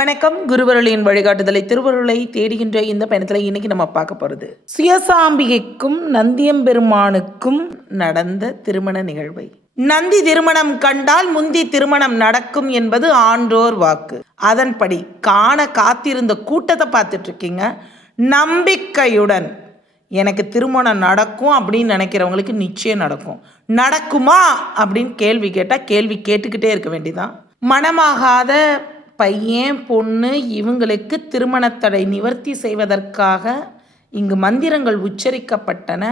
வணக்கம். குருவருளின் வழிகாட்டுதலை திருவருளை தேடுகின்ற இந்த பயணத்தில் இன்னைக்கு நம்ம பார்க்க போகிறது சுயசாம்பிகைக்கும் நந்தியம்பெருமானுக்கும் நடந்த திருமண நிகழ்வை. நந்தி திருமணம் கண்டால் முந்தி திருமணம் நடக்கும் என்பது ஆன்றோர் வாக்கு. அதன்படி காண காத்திருந்த கூட்டத்தை பார்த்துட்டு இருக்கீங்க. நம்பிக்கையுடன் எனக்கு திருமணம் நடக்கும் அப்படின்னு நினைக்கிறவங்களுக்கு நிச்சயம் நடக்கும். நடக்குமா அப்படின்னு கேள்வி கேட்டால் கேள்வி கேட்டுக்கிட்டே இருக்க வேண்டியதான். மனமாகாத பையன் பொண்ணு இவங்களுக்கு திருமணத்தடை நிவர்த்தி செய்வதற்காக இங்கு மந்திரங்கள் உச்சரிக்கப்பட்டன.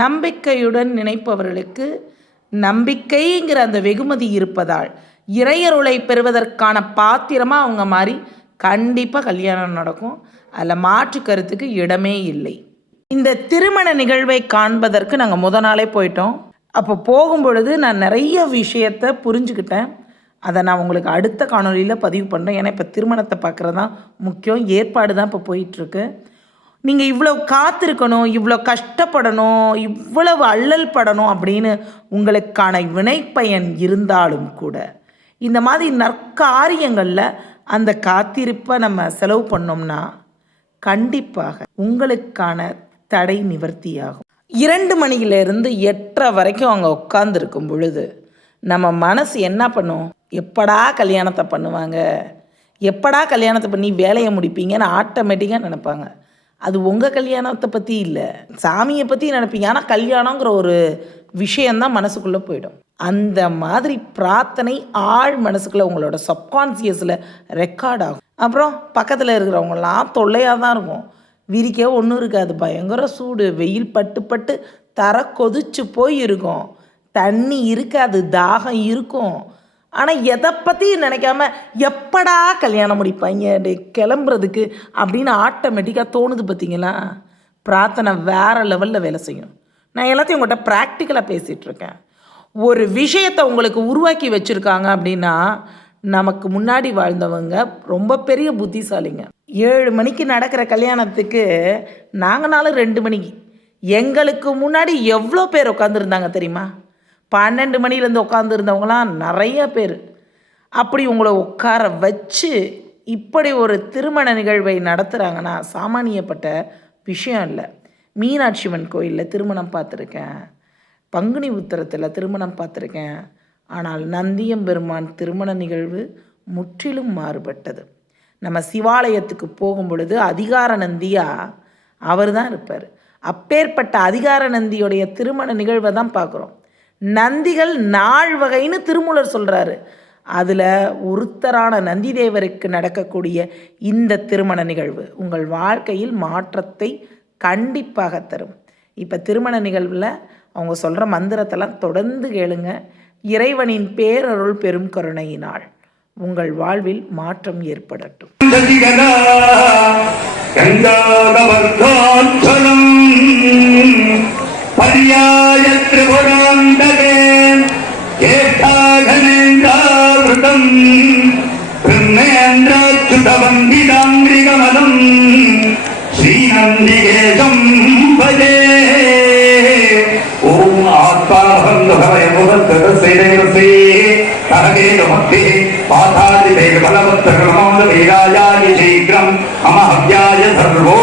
நம்பிக்கையுடன் நினைப்பவர்களுக்கு நம்பிக்கைங்கிற அந்த வெகுமதி இருப்பதால் இறையருளை பெறுவதற்கான பாத்திரமாக அவங்க மாதிரி கண்டிப்பாக கல்யாணம் நடக்கும். அதில் மாற்று கருத்துக்கு இடமே இல்லை. இந்த திருமண நிகழ்வை காண்பதற்கு நாங்கள் முத நாளே போயிட்டோம். அப்போ போகும்பொழுது நான் நிறைய விஷயத்தை புரிஞ்சுக்கிட்டேன். அதை நான் உங்களுக்கு அடுத்த காணொலியில் பதிவு பண்ணுறேன். ஏன்னா இப்போ திருமணத்தை பார்க்குறது தான் முக்கியம். ஏற்பாடு தான் இப்போ போயிட்டுருக்கு. நீங்கள் இவ்வளோ காத்திருக்கணும், இவ்வளோ கஷ்டப்படணும், இவ்வளவு அல்லல் படணும் அப்படின்னு உங்களுக்கான வினைப்பயன் இருந்தாலும் கூட இந்த மாதிரி நற்காரியங்களில் அந்த காத்திருப்பை நம்ம செலவு பண்ணோம்னா கண்டிப்பாக உங்களுக்கான தடை நிவர்த்தியாகும். 2 மணியிலேருந்து 8:30 வரைக்கும் அவங்க உட்காந்துருக்கும் பொழுது நம்ம மனசு என்ன பண்ணும்? எப்படா கல்யாணத்தை பண்ணுவாங்க, எப்படா கல்யாணத்தை பண்ணி வேலையை முடிப்பீங்கன்னு ஆட்டோமேட்டிக்காக நினைப்பாங்க. அது உங்கள் கல்யாணத்தை பற்றி இல்லை, சாமியை பற்றி நினைப்பீங்க. ஆனால் கல்யாணங்கிற ஒரு விஷயந்தான் மனசுக்குள்ளே போயிடும். அந்த மாதிரி பிரார்த்தனை ஆழ் மனசுக்குள்ளே உங்களோட சப்கான்சியஸில் ரெக்கார்ட் ஆகும். அப்புறம் பக்கத்தில் இருக்கிறவங்களாம் தொல்லையாக தான் இருக்கும். விரிக்க ஒன்றும் இருக்காது, பயங்கர சூடு, வெயில் பட்டு பட்டு தர கொதிச்சு போய் இருக்கும், தண்ணி இருக்காது, தாகம் இருக்கும். ஆனால் எதை பற்றி நினைக்காம எப்படா கல்யாணம் முடிப்பாங்க கிளம்புறதுக்கு அப்படின்னு ஆட்டோமேட்டிக்காக தோணுது. பார்த்தீங்களா? பிரார்த்தனை வேறு லெவலில் வேலை செய்யும். நான் எல்லாத்தையும் உங்கள்கிட்ட ப்ராக்டிக்கலாக பேசிகிட்ருக்கேன். ஒரு விஷயத்தை உங்களுக்கு உருவாக்கி வச்சுருக்காங்க அப்படின்னா நமக்கு முன்னாடி வாழ்ந்தவங்க ரொம்ப பெரிய புத்திசாலிங்க. 7 மணிக்கு நடக்கிற கல்யாணத்துக்கு நாங்களாலும் 2 மணிக்கு. எங்களுக்கு முன்னாடி எவ்வளோ பேர் உட்காந்துருந்தாங்க தெரியுமா? 12 மணிலேருந்து உட்காந்துருந்தவங்களாம் நிறைய பேர். அப்படி உங்களை உட்கார வச்சு இப்படி ஒரு திருமண நிகழ்வை நடத்துகிறாங்கன்னா சாமானியப்பட்ட விஷயம் இல்லை. மீனாட்சி அம்மன் கோயிலில் திருமணம் பார்த்துருக்கேன், பங்குனி உத்திரத்தில் திருமணம் பார்த்துருக்கேன். ஆனால் நந்தியம்பெருமான் திருமண நிகழ்வு முற்றிலும் மாறுபட்டது. நம்ம சிவாலயத்துக்கு போகும் பொழுது அதிகார நந்தியாக அவர் தான் இருப்பார். அப்பேற்பட்ட அதிகார நந்தியோடைய திருமண நிகழ்வை தான் பார்க்குறோம். நந்திகள் 4 வகைன்னு திருமூலர் சொல்கிறாரு. அதில் ஒருத்தரான நந்தி தேவருக்கு நடக்கக்கூடிய இந்த திருமண நிகழ்வு உங்கள் வாழ்க்கையில் மாற்றத்தை கண்டிப்பாக தரும். இப்போ திருமண நிகழ்வில் அவங்க சொல்கிற மந்திரத்தெல்லாம் தொடர்ந்து கேளுங்க. இறைவனின் பேரருள் பெரும் கருணையினால் உங்கள் வாழ்வில் மாற்றம் ஏற்படட்டும். பரியாய திரிபுராந்தகே ஏகாகனேந்திராவிருதம் பிரம்மேந்திராச்சுதவந்திதாங்கிரிகமலம் ஸ்ரீநந்திகேசம் பஜே. ஓம் ஆத்மாபந்தபயமுகத்தரசேரசே கரகேகமக்தி பாதாதிதேவலவத்தகமாந்தவீராயாதி சீக்கிரம் அமஹவ்யாய சர்வோ.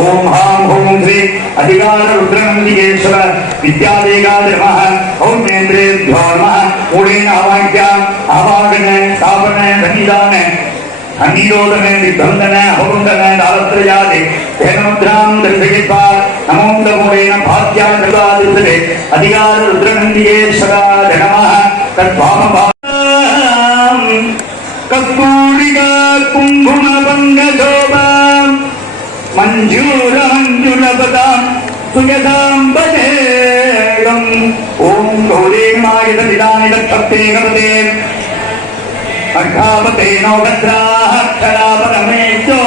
ஓம் ஹாம் ஹோம் ஸ்ரீ அதிகார ருத்ரநந்திகேஸ்வர வித்யாதேகாய நமः. ஓமேந்திரேभ्यो நமः. மூடேன அவாக்யா அவாகன ஸ்தாபன சன்னிதான அநிரோதன நிபந்தன அபகுந்தன தாரத்ரயாதி தேனமுத்ராம் தரிசயித்வா நமோந்த மூடேன பாத்யா கிருதாதிர்தே அதிகார ருத்ரநந்திகேஸ்வராய நமः. தத்வாமபாம் கஸ்தூரிகா குங்குமபங்கசோபாம் மஞ்சூரமஞ்சுலபதாம் சுயதாம்பதேகம். ஓம் கௌரேமாயுதநிதானிதே அட்டாபதே நோகத்ராஹ்கராபரமேச்சோ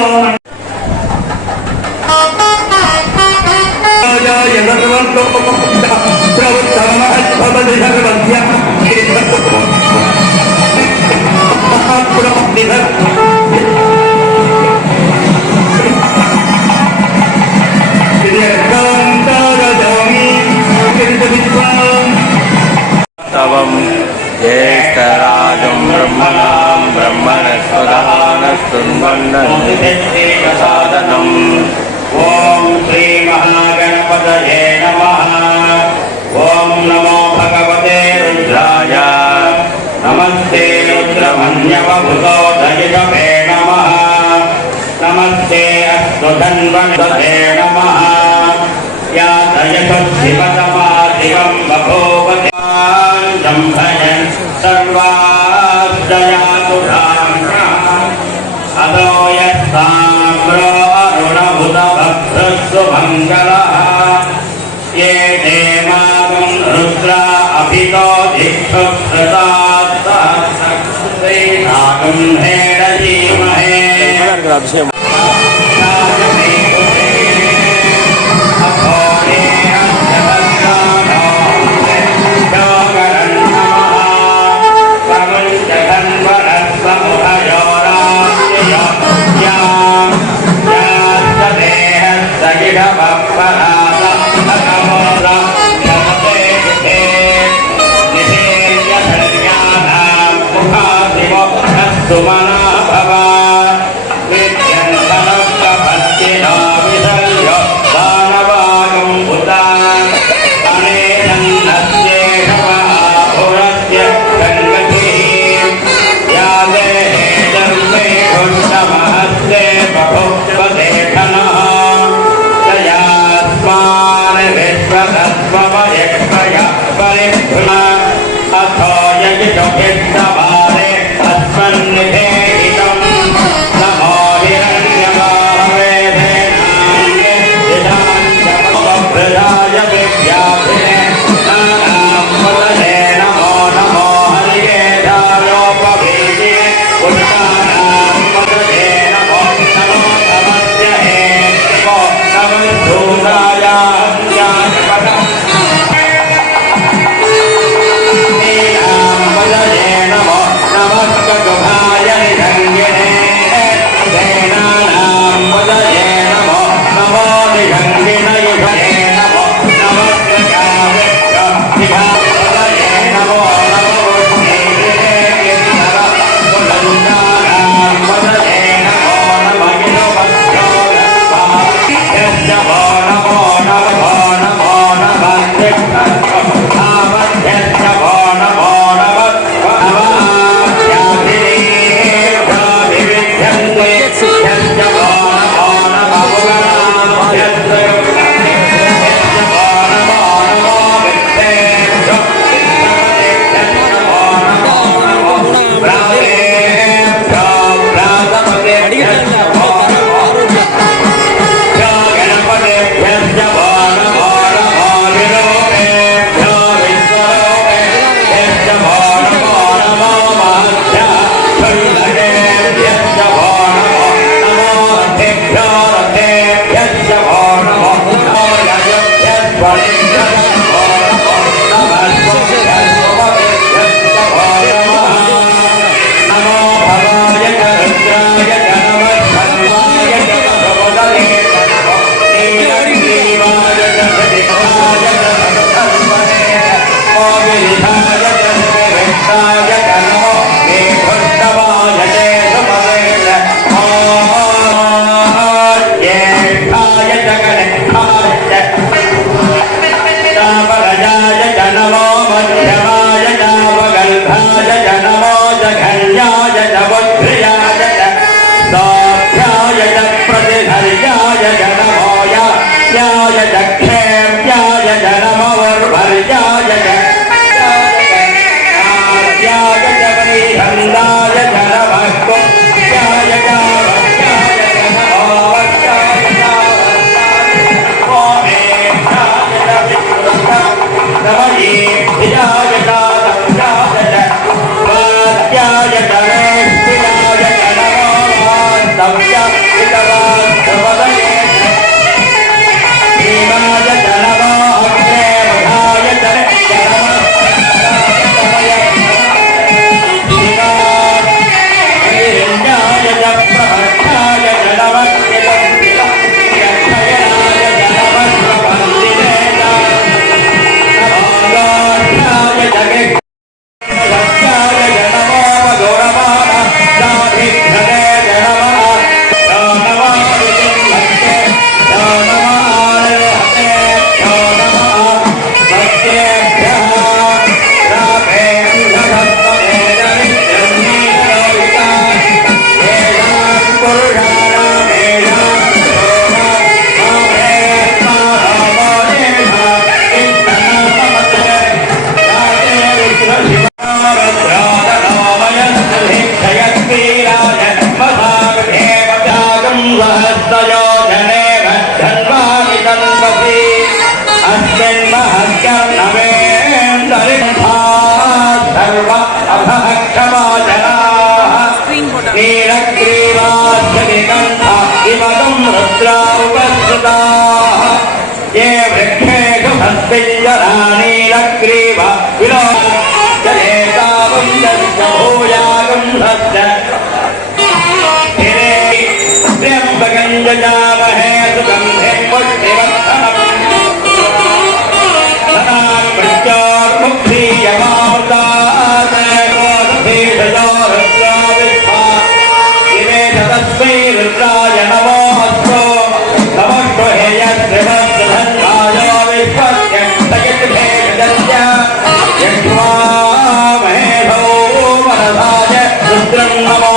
ज्येष्ठराजं ब्रह्मणां ब्रह्मणस्पदानस्तु साधनम् ॐ श्री महागणपतये नमः ॐ नमो भगवते रुद्राय नमस्ते रुद्रमन्यवभूतोदयिषभे नमः नमस्ते अस्तु धन्वन्तये नमः या दयशुद्धिपतमा शिवं बभूवते जम्भयन् सर्वादयातु अदो यस्ताम्रो अरुणभुतभक्तस्तु मङ्गलः ये देवागं रुद्रा अभितो दिक्षुकृतात्तहस्रैनागं हेडजीमहे सुमना भवा विद्यन्तनस्तपत्तिना विसर्य दानवागं भूतान् अनेनन्नस्येषवापुरस्य गङ्गतिः या देहे जन्मे घुष्टमहस्ते बभुक्पते धनः तयास्मान् विश्वतत्त्वमयक्षय परिभ्रुमा अथो यजिषुभिष्टवारे अस्मन्निधेहितं नमो हिरण्यमावेदेनाय विद्याभिने नानाम्पदे नमो नमो हरिकेशायोपवीतिने पुष्पानाम्पदे नमो नमो नमस्य हे नमो नमस्तूताय ज्ञानपदम् नमो नमस्कगुहाय निरङ्गिने देनानाम्पदये नमो नमो निरङ्गिनयुधये नमो नमस्कगाविष्टपदये नमो नमो बुलन्दानाम्पदये नमो नमो नमो नमो नमो सर्व अभक्षमाजनाः नीलग्रीवाच्छनिकण्ठा इमगं रुद्रा उपस्थिताः ये वृक्षेषु हस्तिञ्जरा नीलग्रीव विलोकयेतावं यस्य भूयागं सस्य त्र्यम्बकं यजामहे सुगन्धिं पुष्टिवर्धनम् तस्मै रुद्राय नमोऽस्तु नमस्तु हेयश्रीमद्धन्वाय विश्वस्य यक्ष्वामहेधो वरदाय रुद्रं नमो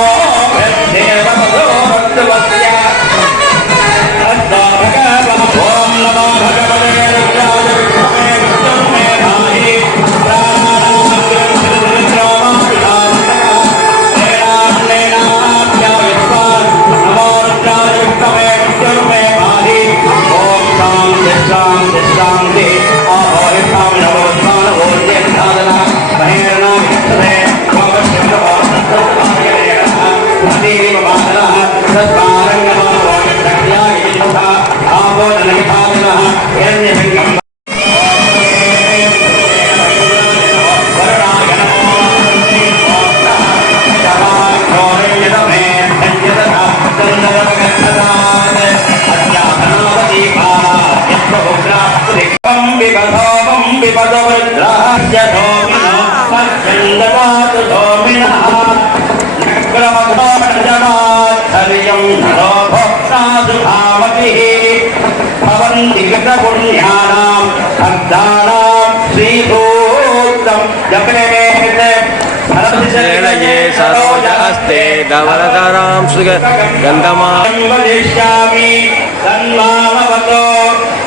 नमो भक्तवत्य ॐ नमो भगवते रुद्राय विष्णवे विष्णुं मे धाहि पुण्यानां भक्तानां श्रीभूतं ये सरोजहस्ते धवलधरां सुगन्धमां वदिष्यामि तन्मामवतो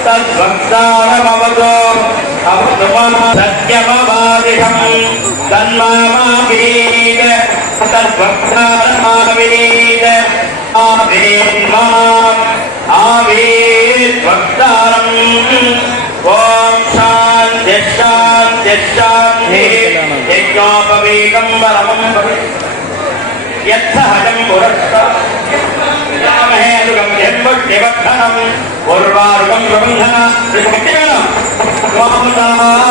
तद्भक्तारमवतो अवतु मम सत्यमवादिहं तन्मामावीद तद्भक्तारमावीद आवेन्माम् आवेद्भक्तारम् ॐ शान्ति शान्ति शान्तिः यज्ञोपवीतं परमं यत्सहजं पुरस्तामहे सुगन्धिं पुष्टिवर्धनम् उर्वारुकं प्रबन्धनं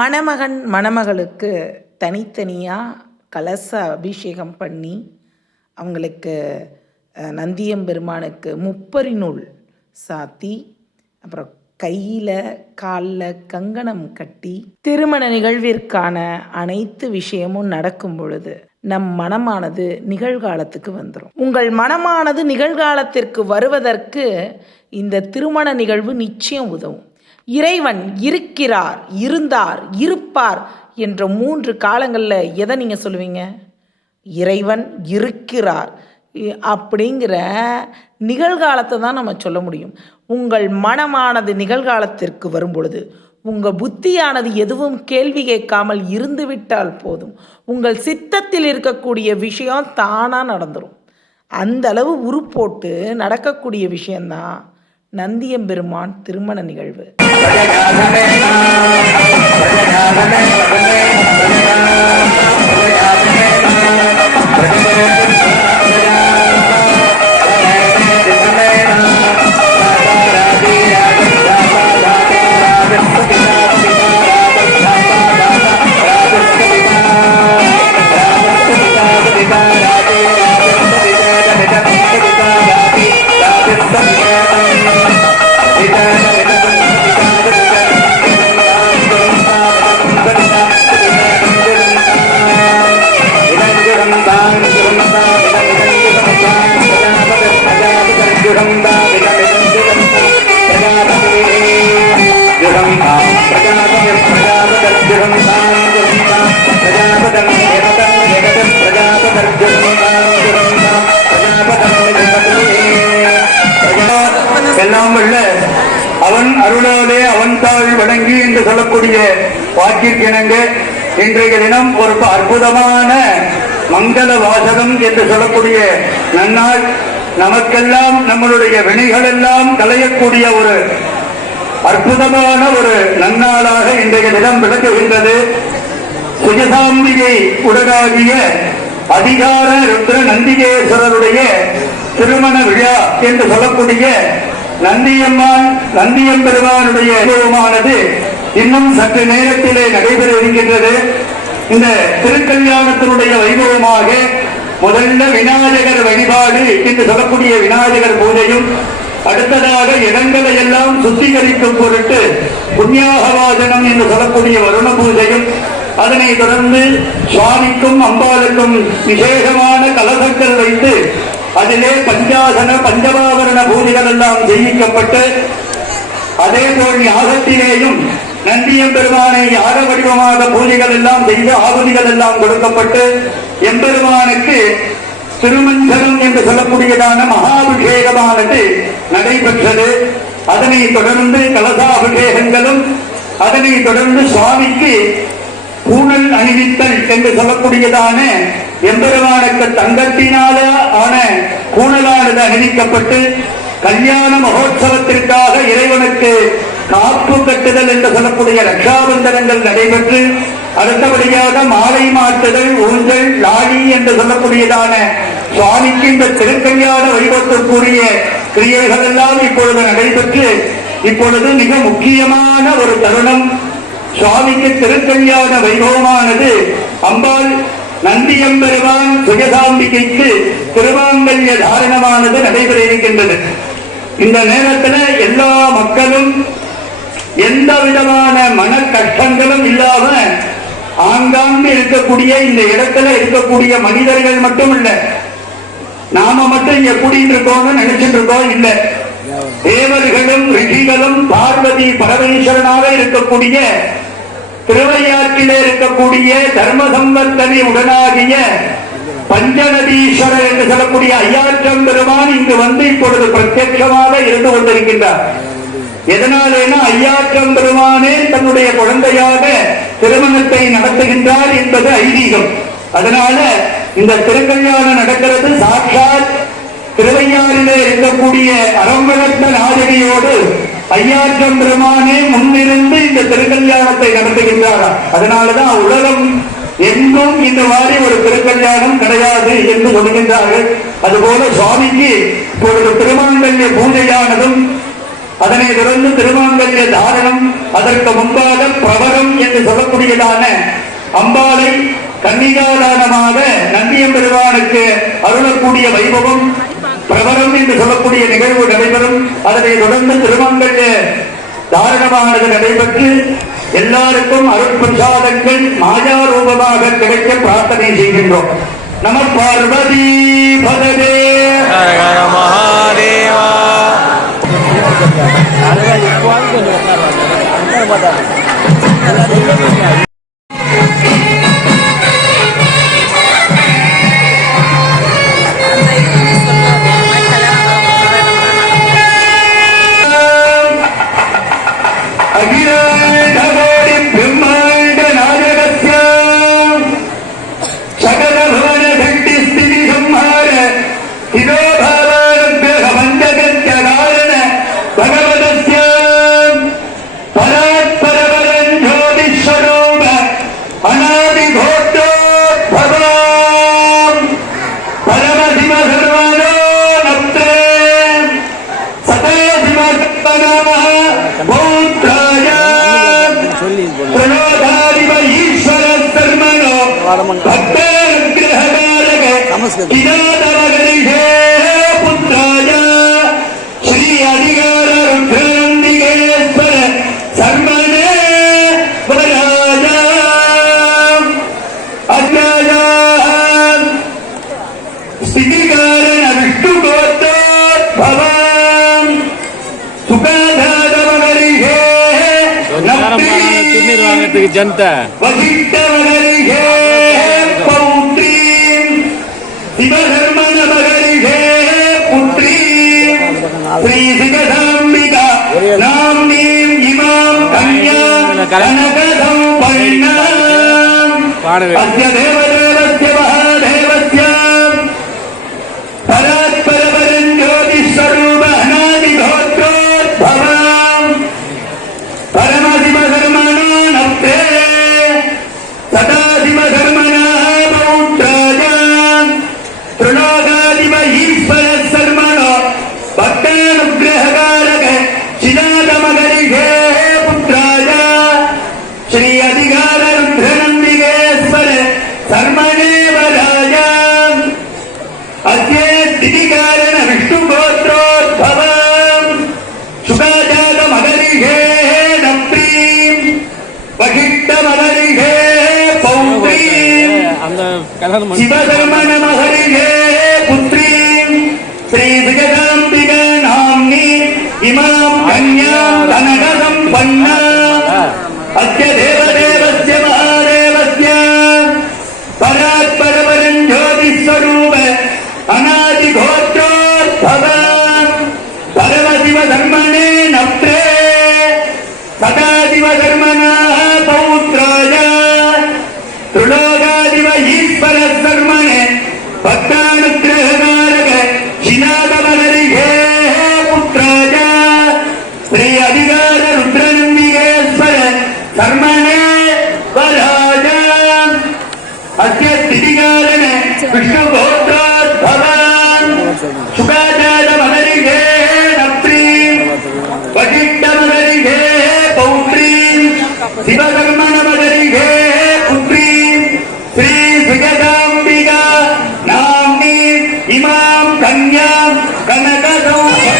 மணமகன் மணமகளுக்கு தனித்தனியாக கலச அபிஷேகம் பண்ணி அவங்களுக்கு நந்தியம்பெருமானுக்கு முப்பரிநூல் சாத்தி அப்புறம் கையில் காலில் கங்கணம் கட்டி திருமண நிகழ்விற்கான அனைத்து விஷயமும் நடக்கும் பொழுது நம் மனமானது நிகழ்காலத்துக்கு வந்துடும். உங்கள் மனமானது நிகழ்காலத்திற்கு வருவதற்கு இந்த திருமண நிகழ்வு நிச்சயம் உதவும். இறைவன் இருக்கிறார், இருந்தார், இருப்பார் என்ற 3 காலங்களில் எதை நீங்கள் சொல்லுவீங்க? இறைவன் இருக்கிறார், அப்படிங்கிற நிகழ்காலத்தை தான் நம்ம சொல்ல முடியும். உங்கள் மனமானது நிகழ்காலத்திற்கு வரும் பொழுது உங்கள் புத்தியானது எதுவும் கேள்வி கேட்காமல் இருந்துவிட்டால் போதும், உங்கள் சித்தத்தில் இருக்கக்கூடிய விஷயம் தானாக நடந்துடும். அந்த அளவு உருப்போட்டு நடக்கக்கூடிய விஷயந்தான் நந்தியம்பெருமான் திருமண நிகழ்வு. எல்லாம் வல்ல அவன் அருளாலே அவன் தாழ் வணங்கி என்று சொல்லக்கூடிய வாக்கிற்கிணங்க இன்றைய தினம் ஒரு அற்புதமான மங்கள வாசகம் என்று சொல்லக்கூடிய நன்னாள். நமக்கெல்லாம் நம்மளுடைய வினைகள் எல்லாம் களையக்கூடிய ஒரு அற்புதமான ஒரு நன்னாளாக இன்றைய தினம் விளங்குகின்றது. சுயசாம்பிகை உடனாகிய அதிகார ருத்ர நந்திகேஸ்வரருடைய திருமண விழா என்று சொல்லக்கூடிய நந்தியம்பெருமானுடைய உருவமானது இன்னும் சற்று நேரத்திலே நடைபெற இருக்கின்றது. இந்த திருக்கல்யாணத்தினுடைய வைபவமாக முதல்ல விநாயகர் வழிபாடு என்று சொல்லக்கூடிய விநாயகர் பூஜையும், அடுத்ததாக இடங்களை எல்லாம் சுத்திகரிக்கும் பொருட்டு புண்ணியாகவாசனம் என்று சொல்லக்கூடிய வருண பூஜையும், அதனை தொடர்ந்து சுவாமிக்கும் அம்பாளுக்கும் விசேஷமான கலசங்கள் வைத்து அதிலே பஞ்சாசன பஞ்சபாவரண பூஜைகள் எல்லாம் செய்யிக்கப்பட்டு, அதே போல் யாகத்திலேயும் நந்தியம்பெருமானை யாக வடிவமாக பூஜைகள் எல்லாம் செய்து ஆகுதிகள் எல்லாம் கொடுக்கப்பட்டு எம்பெருமானுக்கு திருமஞ்சனம் என்று சொல்லக்கூடியதான மகாபிஷேகமானது நடைபெற்றது. அதனை தொடர்ந்து கலசாபிஷேகங்களும், அதனை தொடர்ந்து சுவாமிக்கு பூணல் அணிவித்தல் என்று சொல்லக்கூடியதான எம்பெருமானுக்கு தங்கத்தினால ஆன பூணலானது அணிவிக்கப்பட்டு கல்யாண மகோத்சவத்திற்காக இறைவனுக்கு காப்பு கட்டுதல் என்று சொல்லக்கூடிய ரட்சாபந்தனங்கள் நடைபெற்று, அடுத்தபடியாக மாலை மாற்றுதல், ஊஞ்சல், லாடி என்று சொல்லக்கூடியதான சுவாமிக்கு இந்த திருக்கல்யாண வைபவத்திற்குரிய கிரியைகள் எல்லாம் இப்பொழுது நடைபெற்று, இப்பொழுது மிக முக்கியமான ஒரு தருணம். சுவாமிக்கு திருக்கல்யாண வைபவமானது அம்பாள் நந்தியம்பெருமான் சுயசாம்பிகைக்கு திருமாங்கல்ய தாரணமானது நடைபெற இருக்கின்றது. இந்த நேரத்தில் எல்லா மக்களும் எந்த விதமான மன கஷ்டங்களும் இல்லாம ஆங்காங்கு இருக்கக்கூடிய இந்த இடத்துல இருக்கக்கூடிய மனிதர்கள் மட்டும் இல்ல, நாம மட்டும் இங்க கூடிட்டு இருக்கோம்னு நினைச்சிட்டு இருக்கோம் இல்ல, தேவர்களும் ரிஷிகளும் பார்வதி பரமேஸ்வரனாக இருக்கக்கூடிய திருவையாற்றிலே இருக்கக்கூடிய தர்மசம்பத்தனை உடனாகிய பஞ்சநதீஸ்வரர் என்று சொல்லக்கூடிய ஐயாற்றம் பெருமான் இங்கு வந்து இப்பொழுது பிரத்யட்சமாக இருந்து கொண்டிருக்கின்றார். எதனாலேனா ஐயாற்றம் பெருமானே தன்னுடைய குழந்தையாக திருமணத்தை நடத்துகின்றார் என்பது ஐதீகம். அதனால இந்த திருக்கல்யாணம் நடக்கிறது சாட்சாத் திருவையாறிலே இருக்கக்கூடிய அரங்கத்த நாயகியோடு ஐயாற்றம் பெருமானே முன்னிருந்து இந்த திருக்கல்யாணத்தை நடத்துகின்றார். அதனாலதான் உலகம் எங்கும் இந்த மாதிரி ஒரு திருக்கல்யாணம் கிடையாது என்று சொல்கின்றார்கள். அதுபோல சுவாமிக்கு இப்பொழுது திருமாங்கல்ய பூஜையானதும், அதனை தொடர்ந்து திருமாங்கல்ய தாரணம், அதற்கு முன்பாக பிரபரம் என்று சொல்லக்கூடியதான அம்பாளை கன்னிகாதானமாக நந்தியம்பெருமானுக்கு அருளக்கூடிய வைபவம் பிரபரம் என்று சொல்லக்கூடிய நிகழ்வு நடைபெறும். அதனை தொடர்ந்து திருமாங்கல்ய தாரணமானது நடைபெற்று எல்லாருக்கும் அருட்பிரசாதங்கள் மாயா ரூபமாக கிடைக்க பிரார்த்தனை செய்கின்றோம். நம பார்வதி பதவே மகாதேவா. அந்த அநாதிகோட்டோத்பவம் பரமசிவசர்வனோ நப்தே சதாசிவகர்மணः பௌத்ராய பிரணோதாதிப ஈஸ்வர சர்மனோ பக்தனுக்கிரககாரக கிராதவகரிஷே புத்ராய ஸ்ரீ அதிகார ருத்ரநந்திகேஸ்வர சர்மனே வராஜ அஜாய ஸ்திதிகாரண விஷ்ணுகோட்டோத்பவம் சுகாதாரவகரிஷே திருநீர் வாங்கறதுக்கு ஜனத்தை வசிஷ்டவகரிஷே பௌத்ரீம் சிவதர்மனவகரிஷே புத்ரீம் ஸ்ரீ சிவசாம்பிகா நாம்னீம் இமாம் கன்யாம் கனகசம்பன்னாம் அஸ்ய தேவதேவஸ்ய மகாதேவஸ்ய பராத்பரபரஞ் ஜோதிஸ்வரூப அநாதிகோத்ரோத்பவம் பரமசிவகர்மணோ நப்தே சதாசிவகர்மணः பௌத்ராய திருலோகாதிப ஈஸ்வர சர்மணோ பக்தானுக்கிரககாரக சிதாதமகரிஷே புத்ராய ஸ்ரீ அதிகார ருத்ரநந்திகேஸ்வர சர்மணே வராஜ அத்யே திதிகாரண விஷ்ணுகோத்ரோத்பவம் சுகாஜாதமகரிஷே நப்தீம் வகிஷ்டமகரிஷே பௌத்ரீம் அந்த கல்யாணம் சிவதர்மண மகரிஷே புத்ரீம் ஸ்ரீ விஜயாம்பிக நாம்னி இமாம் கன்யாம் கனகசம்பன்னாம் அஸ்ய தேவதேவஸ்ய மகாதேவஸ்ய பராத்பரபரஞ் ஜோதிஸ்வரூப அநாதிகோத்ரோத்பவம் பரமசிவதர்மணே நப்தே சதாசிவதர்மணः பௌத்ராய திருலோகாதிப ஈஸ்வர சர்மணே பக்தானுக்கிரககாரக சிநாதமகரிஷே புத்ராய ஸ்ரீ அதிகார ருத்ரநந்திகேஸ்வர சர்மணே வராஜ அஸ்ய திதிகாரண விஷ்ணுகோத்ரோத்பவம் சுகாஜாதமகரிஷே நப்தீம் வசிஷ்டமகரிஷே பௌத்ரீம் சிவகர்மணமகரிஷே புத்ரீம் ஸ்ரீ சுஜகாம்பிகா நாம்னீம் இமாம் கன்யாம் கனகசம்பன்னாம்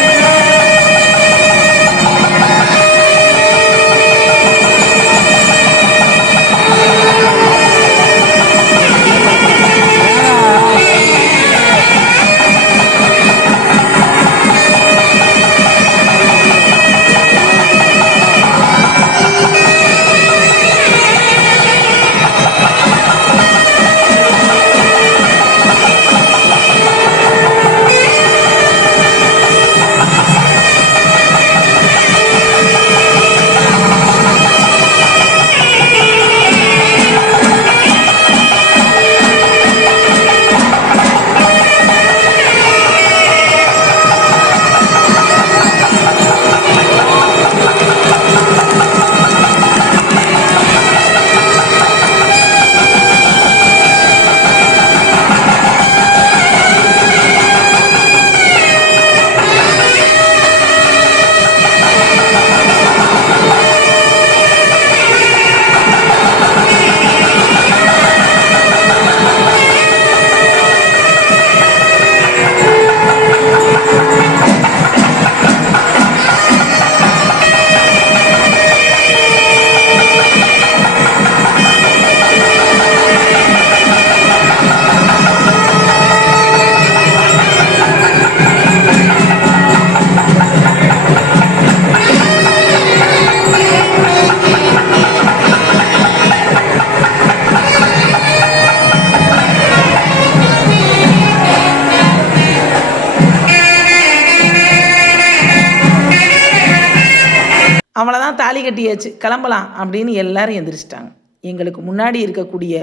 அவ்வளோதான், தாலி கட்டியாச்சு, கிளம்பலாம் அப்படின்னு எல்லாரும் எந்திரிச்சிட்டாங்க. எங்களுக்கு முன்னாடி இருக்கக்கூடிய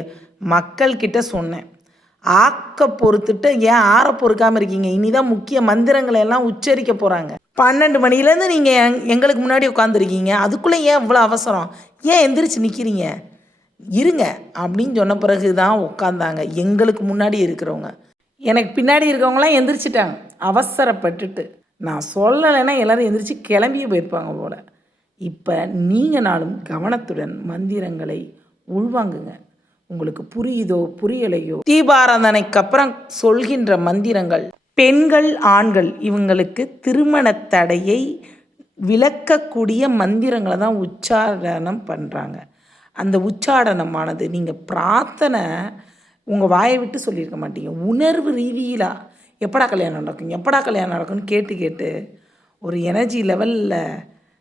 மக்கள்கிட்ட சொன்னேன், ஆக்க பொறுத்துட்டு ஏன் ஆற பொறுக்காமல் இருக்கீங்க? இனிதான் முக்கிய மந்திரங்களை எல்லாம் உச்சரிக்க போகிறாங்க. 12 மணிலேருந்து நீங்கள் எங்களுக்கு முன்னாடி உட்காந்துருக்கீங்க, அதுக்குள்ளே ஏன் இவ்வளோ அவசரம்? ஏன் எந்திரிச்சு நிற்கிறீங்க? இருங்க அப்படின்னு சொன்ன பிறகு தான் உட்காந்தாங்க எங்களுக்கு முன்னாடி இருக்கிறவங்க. எனக்கு பின்னாடி இருக்கவங்களாம் எந்திரிச்சிட்டாங்க அவசரப்பட்டுட்டு. நான் சொல்லலைன்னா எல்லோரும் எந்திரிச்சு கிளம்பியே போயிருப்பாங்க போல். இப்போ நீங்களாலும் கவனத்துடன் மந்திரங்களை உள்வாங்குங்க. உங்களுக்கு புரியுதோ புரியலையோ, தீபாராதனைக்கு அப்புறம் சொல்கின்ற மந்திரங்கள் பெண்கள் ஆண்கள் இவங்களுக்கு திருமண தடையை விளக்கக்கூடிய மந்திரங்களை தான் உச்சாரணம் பண்ணுறாங்க. அந்த உச்சாரணமானது நீங்கள் பிரார்த்தனை உங்கள் வாயை விட்டு சொல்லியிருக்க மாட்டீங்க, உணர்வு ரீதியில் எப்படா கல்யாணம் நடக்கும் எப்படா கல்யாணம் நடக்கும்னு கேட்டு கேட்டு ஒரு எனர்ஜி லெவலில்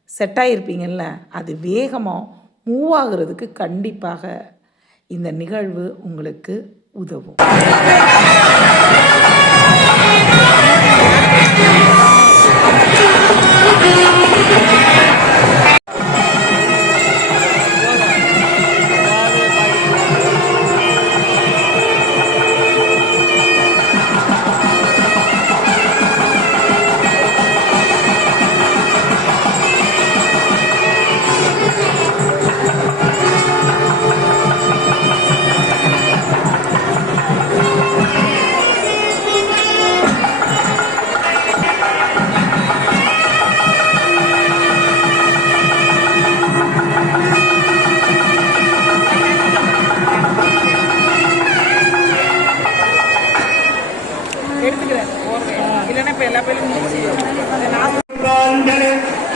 செட் ஆகிருப்பீங்கள்ல, அது வேகமாக மூவ் ஆகிறதுக்கு கண்டிப்பாக இந்த நிகழ்வு உங்களுக்கு உதவும்.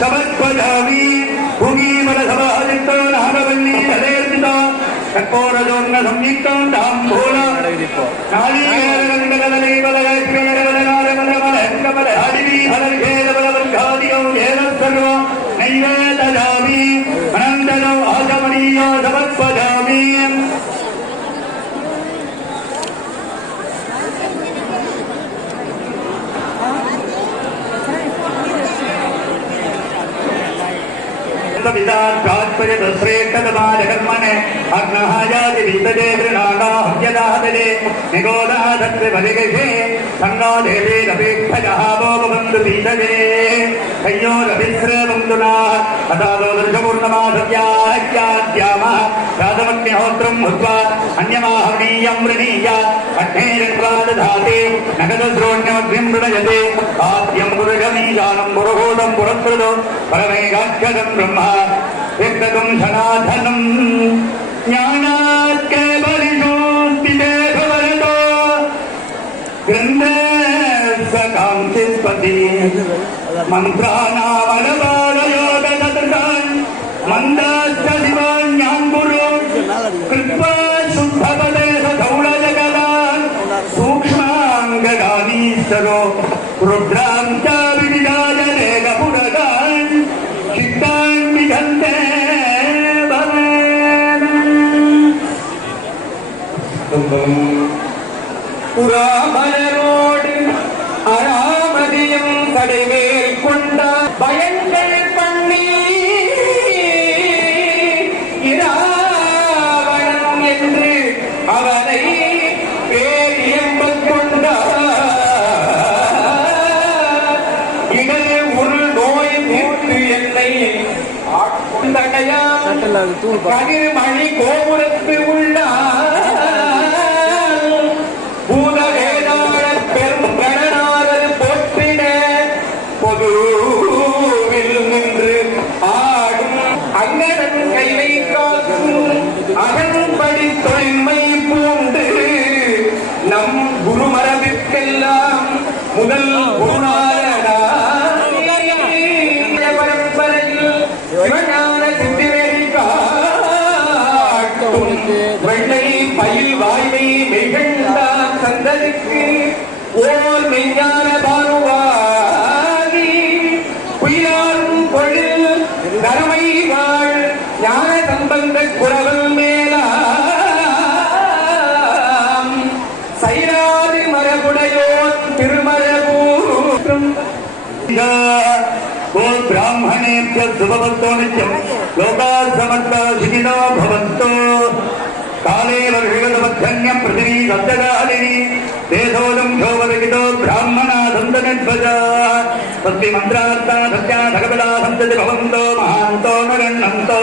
समर्पयामि भूमिमलसभाजितो नागवल्ली तदेर्जितो कर्पूरजोन्न संयुक्तो ताम्बूल नारीकेरङ्गललीबलगैप्यनगरवलनारमलमलहङ्गमलहाडिवीफलविषेदबलवर्गादियो येनस्सर्वो नैवेदयामि अनन्तरो आचमनीयो समर्पयामि श्रेष्ठतमाजकर्मणे अग्नहायाति विद्यते गृणागाहव्यदाहदले निगोदाधत्रिपरिगृहे सन्नो देवीरपेक्षजः भोगबन्धु विदते कय्योरभिश्रबन्धुनाः अथादो दर्शपूर्णमासव्याह्याद्यामः राजमग्निहोत्रम् भूत्वा अन्यमाहवनीयं वृणीय अग्नेरन्वा दधाति नगदश्रोण्यमग्निं मृणयते आद्यं पुरुषमीजानं पुरुहूतं पुरस्कृतो परमेकाख्यतं ब्रह्म एकदं सनातनं ज्ञानात्के परिशोऽस्तिते भवतो ग्रन्थसकांसिस्पति मन्त्राणामलबालयोगदर्शान् मन्दाश्च शिवान्याङ्गुरो कृत्वा शुद्धपदेशधौलजगदान् सूक्ष्माङ्गगानीश्वरो रुद्रां च विविधाय रेगपुरगान् चित्तान् विधन्ते புறாமலரோடு அராமதியும் கடைவேல் கொண்ட பயங்கள் பண்ணி இராவணம் என்று அவனை பேரியம்பக் கொண்டார். இடல் உரு நோய் தீர்த்து என்னை ஆட்கொண்டடையான் கதிர்மணி கோபுரத்து உள்ளார் அகன்படி தொழில்மை பூண்டு நம் குருமரபிற்கெல்லாம் முதல் பரம்பரையில் சிவஞான சித்திரை காட்டும் வெள்ளை பயில் வாய்மை மெய்கண்டான் சந்ததிக்கு ஓர் மெய்ஞான பாருவாகி புயலாரும் பொழில் தரமை வாழ் ஞான சம்பந்த குரவல் மேலாம் சைராதி மரபுடையோர் திருமரபூரும் गो ब्राह्मणेभ्यः शुभवतो नित्यं लोकाः समर्था सुखिनो भवन्तु काले वर्षिगतमध्यन्यं पृथिवी सप्तकालिनी देशोऽयं शोभरहितो ब्राह्मणा सन्तनिध्वजा तस्मै मन्त्रार्था सत्या भगवता सन्तति भवन्तो महान्तो नगण्णन्तो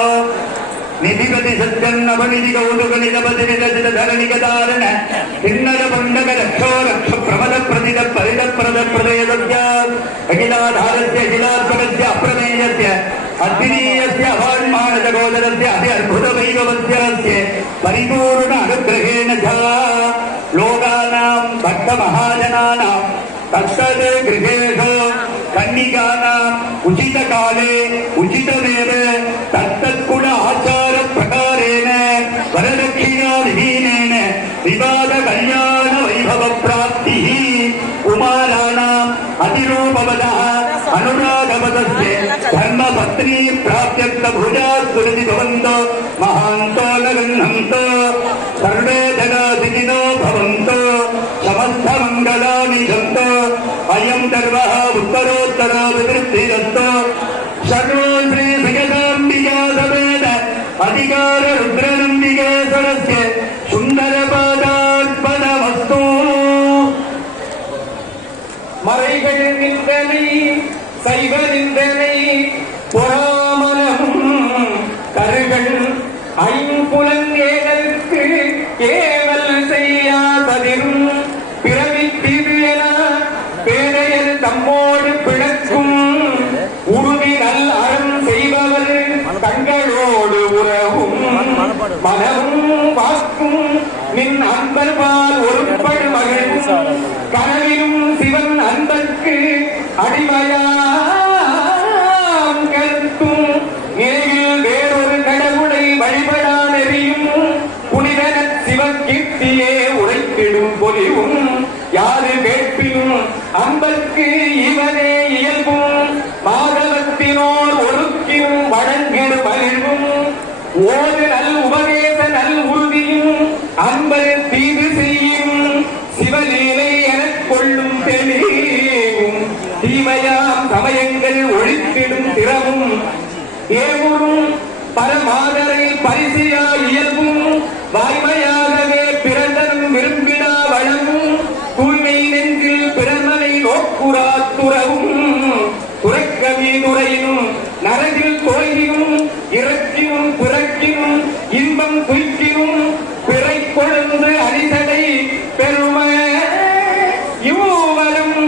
நிதிபதி சத்யன் நவநிதி கௌதுக நிதபதி நிதஜித தரணிகதாரண கிண்ணர பண்டக ரக்ஷோ ரக்ஷ பிரமத பிரதித பரித பிரத பிரதேதத்ய அகிலாதாரஸ்ய அகிலாத்மகஸ்ய அப்பிரமேயஸ்ய அத்விதீயஸ்ய அவான்மான ஜகோதரஸ்ய அதி அத்புத வைபவஸ்ய பரிபூர்ண அனுக்கிரகேண ச லோகானாம் பக்த மகாஜனானாம் தத்தது கிருஹேஷு கன்னிகானாம் உச்சித காலே உச்சிதமேவ தத்தத்குண ஆச்சார பிரகாரேன வரதட்சிணா விதீனேன விவாத கல்யாண வைபவ பிராப்தி குமாராணாம் அதிரூபவதः அனுராகவதஸ்ய தர்மபத்னி பிராப்யர்த்த புஜா சுரதி பவந்தோ மகாந்தோ நகந்தோ சர்வே ஜனா சுகினோ பவந்தோ சமஸ்த மங்களானி சந்தோ அயம் தர்வः உத்தரோத்தரோ விருத்திரஸ்தோ சர்வோ ஸ்ரீ சகதாம்பிகா சமேத அதிகார ருத்ரநந்திகேஸ்வரஸ்ய சுந்தரபாதார்ப்பணமஸ்து. மறைகள் நின்றனை சைவ நின்றனை பொறாமலும் கருகள் ஐம்புலன் ஏகற்கு ஏவல் செய்யாததிரும் பிறவித்திது என பேரையர் தம்மோடு பிணக்கும் உறுதி நல் அறம் செய்பவர் தங்களோடு உறவும் மனமும் வாக்கும் நின் அன்பர்பால் ஒருபடு மகிழும் கனவிலும் சிவன் அன்பர்க்கு அடிமையாம் கருத்தும் நிலையில் வேறொரு கடவுளை வழிபடா நெறியும் புனிதன சிவகீர்த்தியே உரைத்திடும் பொலிவும் யாரு கேட்பினும் அன்பர்க்கு இவனே இயல்பும் மாதவத்தினோர் ஒருக்கினும் வழங்கிடு மகிழ்வும் ஓது நல் உபதேச நல் உறுதியும் அன்பர் தீது செய்யும் சிவலீலை எனக் கொள்ளும் தெளிவும் தீமையாம் சமயங்கள் ஒழித்திடும் திறமும் ஏவுறும் பரமாதரை பரிசியா இயல்பும் வாய்மையாகவே பிறந்தனும் விரும்பினா வளமும் தூய்மை நெஞ்சில் பிறமனை நோக்குறா துறவும் துறக்கவி துறையினும் நரகில் தோய்வினும் இறக்கினும் பிறக்கினும் இன்பம் குய்க்கினும் பிறை கொழுந்து அரிசடை பெருமை இவ்வரும்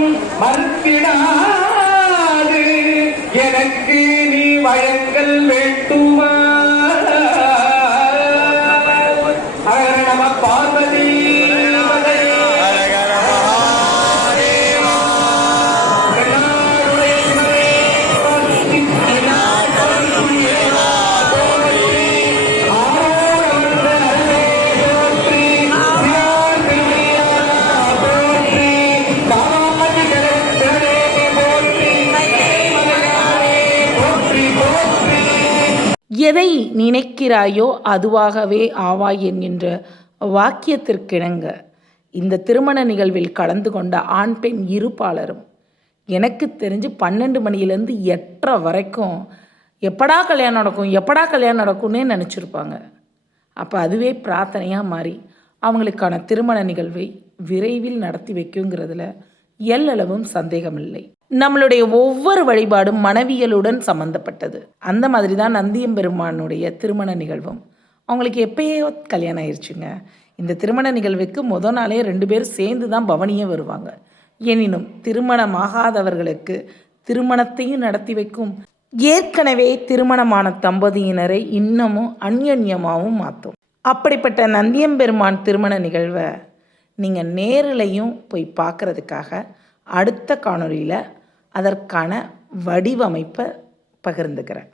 மறுத்திடாது எனக்கு நீ வழங்கல் வேண்டுமா. ஹர நம பார்வதி எதை நினைக்கிறாயோ அதுவாகவே ஆவாய் என்கின்ற வாக்கியத்திற்கிணங்க இந்த திருமண நிகழ்வில் கலந்து கொண்ட ஆண் பெண் இருபாலரும் எனக்கு தெரிஞ்சு 12 மணிலேருந்து 8:30 வரைக்கும் எப்படா கல்யாணம் நடக்கும்னே நினச்சிருப்பாங்க. அப்போ அதுவே பிரார்த்தனையாக மாறி அவங்களுக்கான திருமண நிகழ்வை விரைவில் நடத்தி வைக்குங்கிறதுல எல்லளவும் சந்தேகமில்லை. நம்மளுடைய ஒவ்வொரு வழிபாடும் மனவியலுடன் சம்பந்தப்பட்டது. அந்த மாதிரி தான் நந்தியம்பெருமானுடைய திருமண நிகழ்வும். அவங்களுக்கு எப்பயோ கல்யாணம் ஆயிடுச்சுங்க. இந்த திருமண நிகழ்வுக்கு முதல் நாளே 2 பேரும் சேர்ந்து தான் பவனியே வருவாங்க. எனினும் திருமணமாகாதவர்களுக்கு திருமணத்தையும் நடத்தி வைக்கும். ஏற்கனவே திருமணமான தம்பதியினரை இன்னமும் அந்யோன்யமாகவும் மாற்றும். அப்படிப்பட்ட நந்தியம்பெருமான் திருமண நிகழ்வை நீங்கள் நேரிலையும் போய் பார்க்குறதுக்காக அடுத்த காணொளியில் அதற்கான வடிவமைப்பை பகிர்ந்துக்கிறேன்.